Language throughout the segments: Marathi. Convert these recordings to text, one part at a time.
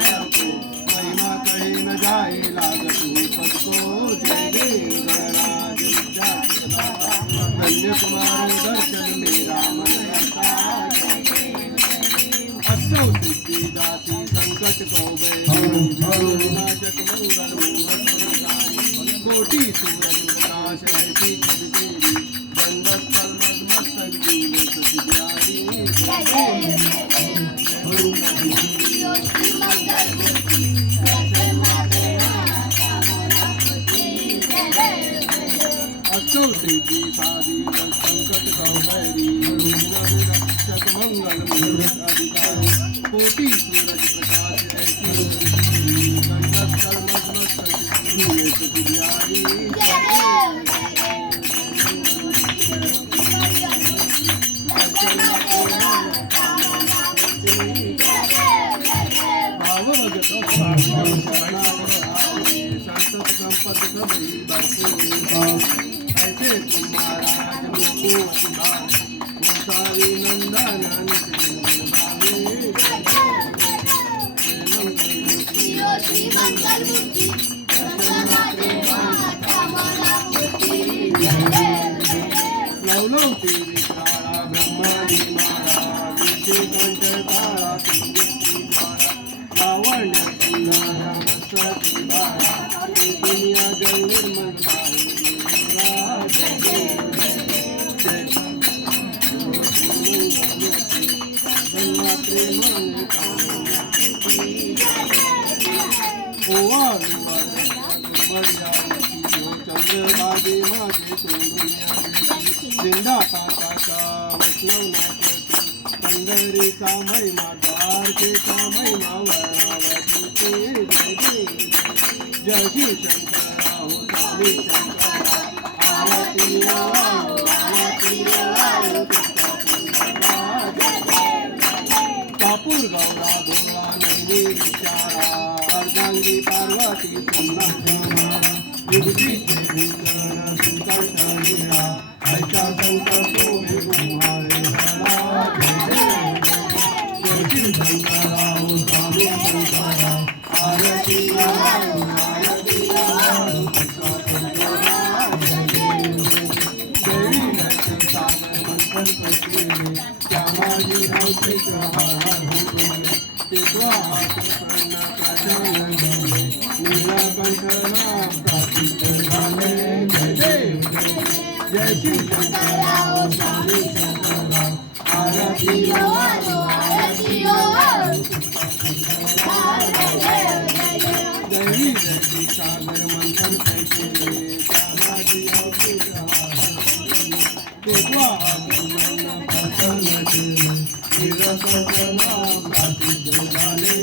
महिमा कहे न जाए लागत सबको जय देव गणराज धन्य तुम्हारे दर्शन मेरा मन अष्टौ सिद्धि दासी संकट को विनाशक मंगल कोटि सूरज प्रकाश ऐसी देवी दंडस्थल मस्तक जीवे सुखियारी अष्टौ सिद्धि साधी संकट कौबैरी रक्षक मंगल अधिकारी कोटि सूरज प्रकाश ऐसी दंडस्थल मस्तक जीवे सुखियारी संतत संपत कभी ऐसे तुम्हारा सारी नंदन लवलो तेरी तारा ब्रह्मानी मारा विषय कंठ तारा लावण्य सुंदरा मस्तकी बारा दुनिया जंगल मन चंद्रभागे मागे जिंदा काका वैष्णवनाथ पंढरीचा महिमा द्वारकेचा महिमा वर्णावतीचे जय शिव शंकर राहो स्वामी शंकर आरती कापूर गौरा भोळा नंदी विचारा अर्धांगी पार्वती विभूतीचे भूषण सुकांता ऐसा शंकर सोमे कुमारे जय शिव शंकर राहो स्वामी शंकर आरती जय शिव शंकर स्वामी शंकर आरती जय सागर मंथन कैसे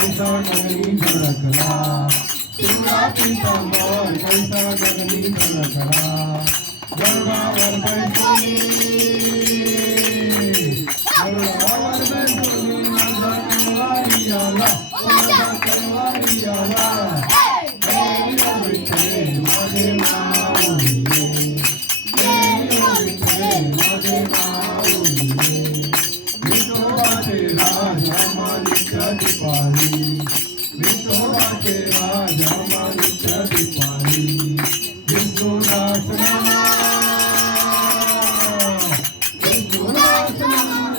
कैसा गगनी झळकला पिवळा पितांबर कैसा गगनी झळकला गरुडावर बैसोनी गरुडावर बैसोनी माझा कळवारी आला माझा कळवारी आला माझे माऊली माझे माऊली विठोबाचे राजा माणिक्य दीपाली विठोबाचे राजा माणिक्य दीपाली विष्णुदास नामा विष्णुदास नामा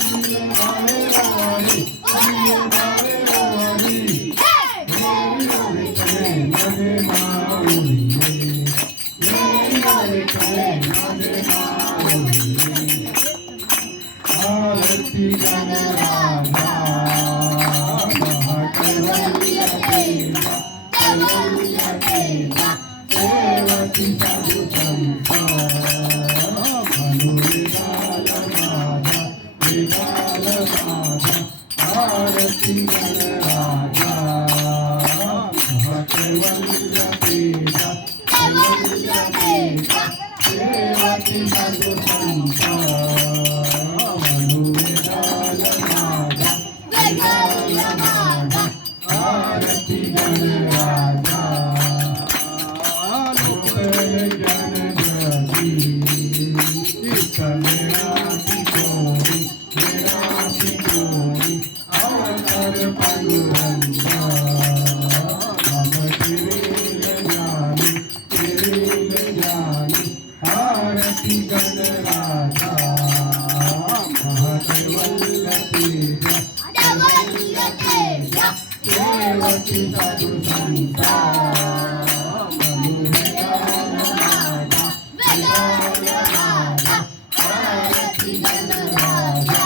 भावे भावे भावे भावे माझे माऊली माझे माऊली आरती गाणे राजा महाकैवल्य तेजा कैवल्य तेजा सेवती साधू संत मनुविदाल माझा विदाल माझा आरती गाणे राजा महाकैवल्य तेजा कैवल्य तेजा सेवती साधू संत आरती गणराजा ज्ञान जगी मेराती कोणी अवतार पांडुरंगा हम फिरेल जानी आरती गणराजा महाकैवल्य तेजा सेवती साधू संता मनुविदाल माझा विदाल माझा आरती गणराजा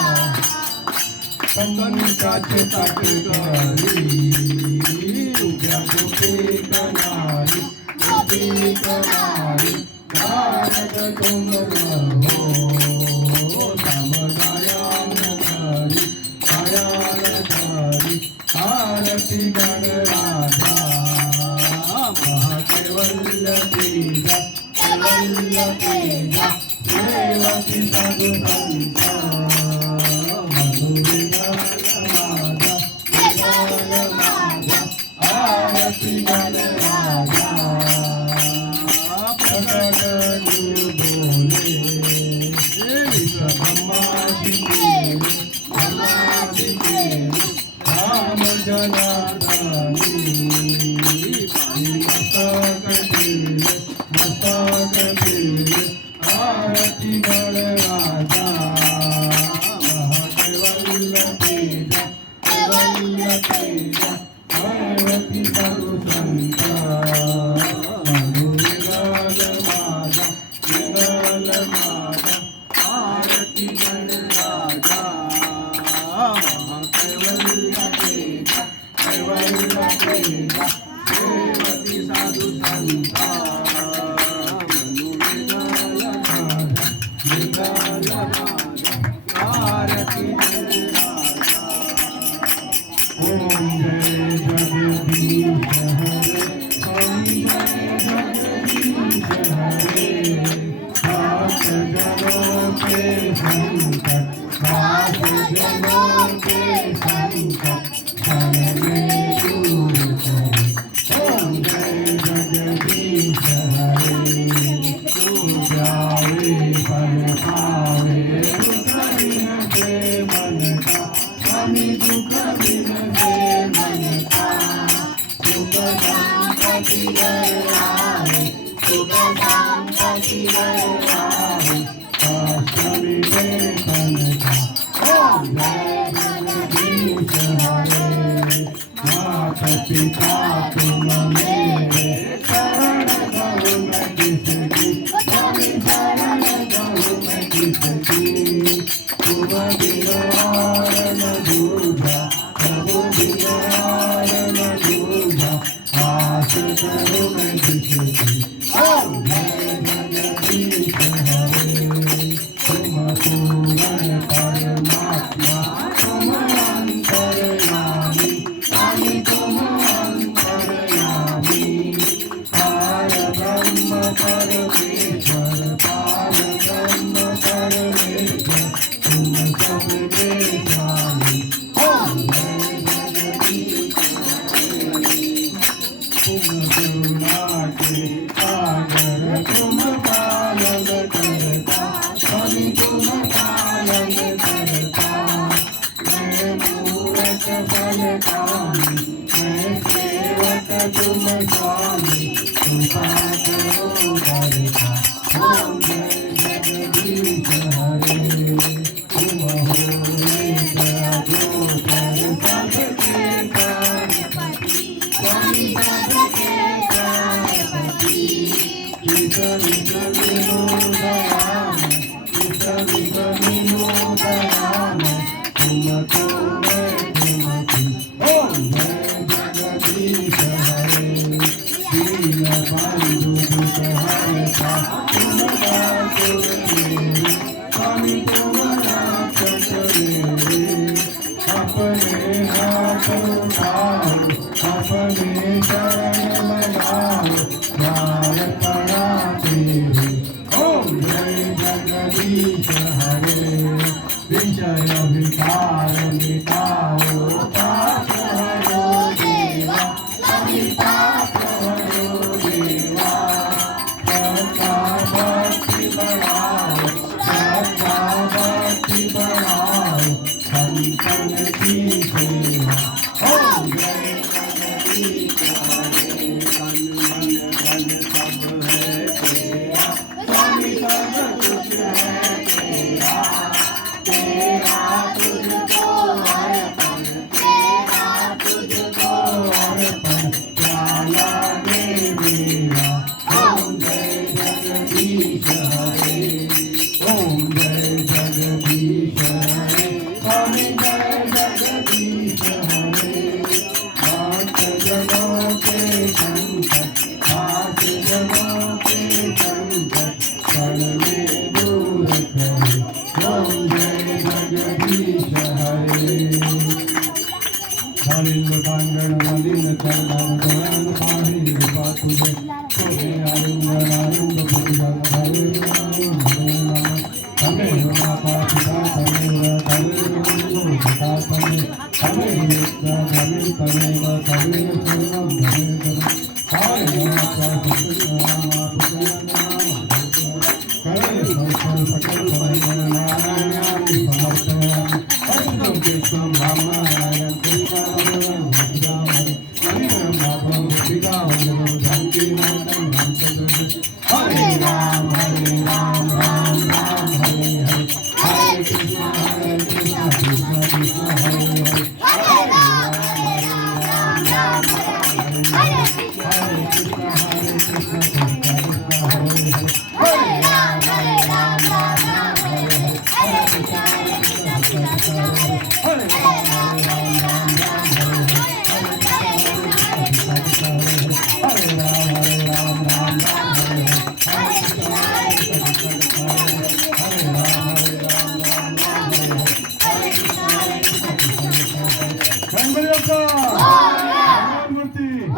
संगणकाचे ताटकरी उभ्या गोपी कनारी भारत डोंगर हो सामगायान धरी आरती गणराजा महाकैवल्य तेजा कैवल्य तेजा सेवती साधू संत मनुविदाल माझा विदाल माझा आरती गणराजा प्रकट बोले ब्रह्माजी राम जनार्दनी मस्तक दिले आरती गणराजा महाकैवल्य तेजा कैवल्य तेजा सेवती साधू संत मनुविदाल माझा विदाल माझा आरती गणराजा महाकैवल्य तेजा कैवल्य तेजा सेवती साधू संत मनुविदाल माझा विदाल माझा आरती गणराजा ओम जय जगदीश हरे ओम जय जगदीश हरे सात जगों के संकट सात जगों के संकट हमें दूर करे ओम जय जगदीश हरे तू जावे फल पावे दुख बिन से मन का स्वामी दुख बिन से मन का सुख संपत्ति आए सुख संपत्ति आए अष्टमी वेतन का ओम जय जगदीश हरे मात पिता तुम मेरे शरण गहु मैं किसकी स्वामी शरण गहु मैं किसकी तुम बिहार न दूजा प्रभु बिहार न दूजा आस करो मैं किसकी ओम जय जगदीश हरे तुम पूर्ण परमात्मा तुम अंतर्यामी स्वामी तुम स्वामी कृपा करो दर्शा ओम जय जगदीश हरे तुम हो नित्य जो कर सबके प्राणपति स्वामी सबके प्राणपति किस विघ्नो दयाम किस विघ्नो दयाम तुमको मैं तुमको ओम जय जगदीश हरे दीन बंधु दुखहर्ता तुम दासुर मेरे स्वामी तुम रक्षक मेरे अपने हाथ उठाओ अपने शरण लगाओ द्वार पड़ा तेरे ओम जय जगदीश हरे विषय विकार मिटाओ पाप हरो देवा सभी पाप हरो देवा श्रद्धा भक्ति बढ़ाओ श्रद्धा भक्ति बढ़ाओ संतन की सेवा ओम जय जगदीश हरे तन मन धन सब है तेरा स्वामी सब कुछ है तेरा तेरा तुझको अर्पण तेरा तुझको अर्पण क्या लागे मेरा ओम जय जगदीश हरे ओम जय जगदीश हरे स्वामी जय जगदीश हरे भक्त जनों के संकट दास जनों के संकट क्षण में दूर करे ओम जय जगदीश हरे हरिंद कांगण वलिन चरण गगन पाहि कृपा तुझे तुझे अरिंद नारिंद पुंजन हरे नमः हमें माता पिता तमेव तमेव बंधु सखा तमे हमें नित्य हमें तमेव तमेव सर्वं तमेव हरे माता सत्य नामा करे संसार सकल परिगण नारायणानि समर्पयामि अस्तु केशवं रामायणं श्रीरामं भजयामि हरिं नामं श्रीरामं जानकी नन्दनं नन्दनं हरे राम राम राम हरे हरे हरे कृष्ण कृष्ण कृष्ण हरे हरे हरे राम राम हरे हरे कृष्ण कृष्ण कृष्ण हरे हरे हरे राम राम हरे हरे हरे कृष्ण कृष्ण कृष्ण हरे हरे राम राम हरे राम हरे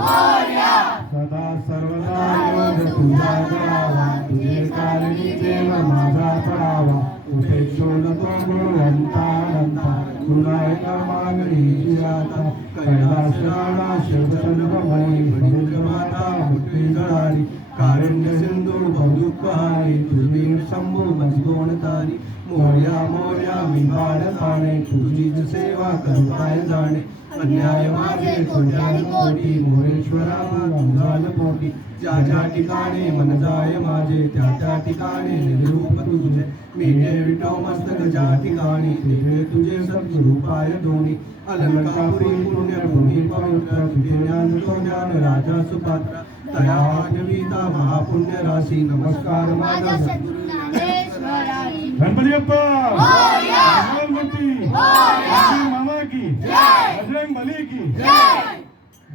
सदा सर्वदा योग तुझा करावा तुझे कारणी देव माझा पडावा उपेक्षो नको गुणवंता गुणायक मागणी जियाता कैलास राणा शिवचंद्रमणी भद्रमाता मुक्ती जळारी कारुण्य सिंधू बहुदुःखहारी तुझी शंभू मजगोण तारी मोर्या मोर्या मी पाणे तुझीच सेवा करताय जाणे अन्याय माझे कोट्यान कोटी मोरेश्वरा अंगाल पोटी ज्या ज्या ठिकाणी मन जाय माझे त्या त्या ठिकाणी निरूप तुझे मीठे विठो मस्तक ज्या ठिकाणी तिथे तुझे सद्रूपाय दोन्ही अलंकापुरी पुण्यभूमी पवित्र तुझे ज्ञान तो ज्ञान राजा सुपात्र तया वाजविता महापुण्य राशी नमस्कार माझा गणपती बाप्पा गणपती मामा की बजरंग बली की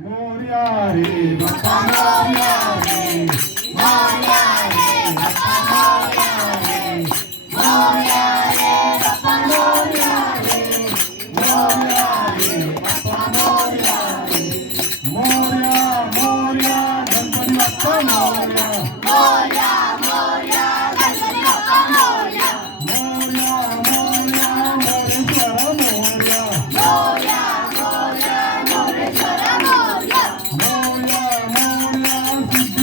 मोरया रे बाप्पा मोरया रे मोरया रे बाप्पा मोरया रे मोरया रे बाप्पा मोरया रे मोरया रे मोरया मोरया गणपती बाप्पा मोरया मोरया मोरया गणपती बाप्पा मोरया मोरया मोरया मोरेश्वर मोरया मोरया मोरया मोरेश्वर मोरया मोरया मोरया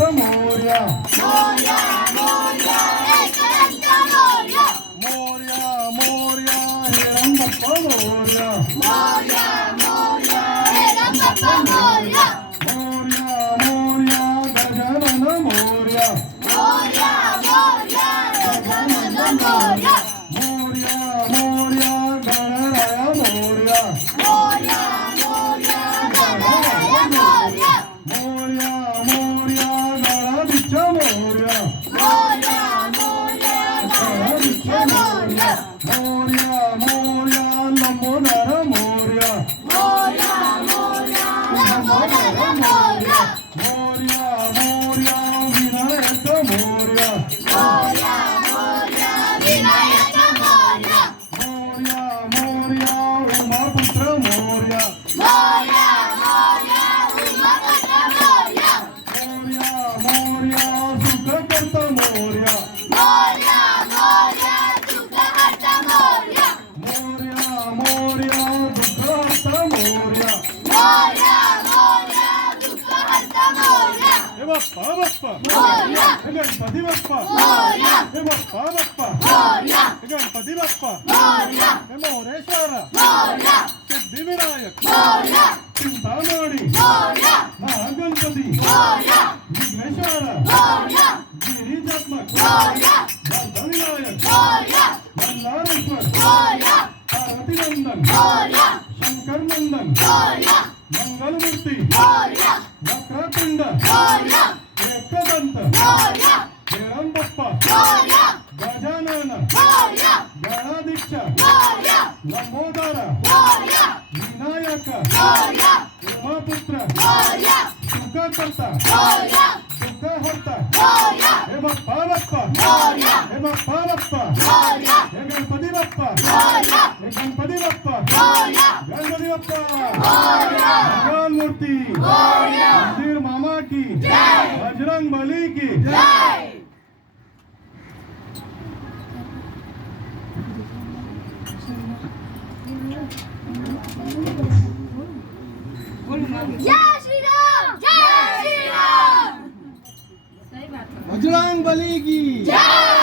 एकदंत मोरया मोरया मोरया एकदंत मोरया मोरया मोरया हिरण्यप्पा मोरया मोरया मोरया हिरण्यप्पा मोरया मोरया मोरया गजानन मोरया मोरया मोरया गजानन मोरया मोरया मोरया गणराया मोरया मोरया मोरया गणराय मोरया मोरया मोरया गणाधीश मोरया मोरया मोरया गणाधीश मोरया मोरया मोरया लंबोदर मोरया मोरया मोरया लंबोदर मोरया मोरया मोरया विनायक मोरया मोरया मोरया विनायक मोरया मोरया मोरया उमापुत्र मोरया मोरया मोरया उमापती मोरया मोरया मोरया सुखकर्त मोरया मोरया मोरया सुखहर्त मोरया मोरया मोरया दुःखहर्त मोरया मोरया मोरया दुःखहर्त मोरया हे बाप्पा बाप्पा मोरया हे गणपती बाप्पा मोरया हे बाप्पा बाप्पा मोरया हे गणपती बाप्पा मोरया हे मोरेश्वर मोरया सिद्धिविनायक मोरया चिंतामणी मोरया महागणपती मोरया विघ्नेश्वर मोरया गिरिजात्मक मोरया दंतविनायक मोरया मल्हारेश्वर मोरया पार्वतीनंदन मोरया शंकर नंदन मोरया मंगलमूर्ती मोरया वक्रतुंड मोरया एकदंत मोरया हिरण्यप्पा मोरया गजानन मोरया गणाधीश मोरया लंबोदर मोरया विनायक मोरया उमापुत्र मोरया सुखकर्ता मोरया दुःखहर्ता मोरया हे बाप्पा बाप्पा मोरया हे बाप्पा बाप्पा मोरया हे गणपती बाप्पा मोरया हे गणपती बाप्पा मोरया गणपती बाप्पा मोरया भगवान मूर्ती मोरया मंदिर मामा की जय बजरंग बली की जय जय श्री राम जय श्री राम बजरंग बली की जय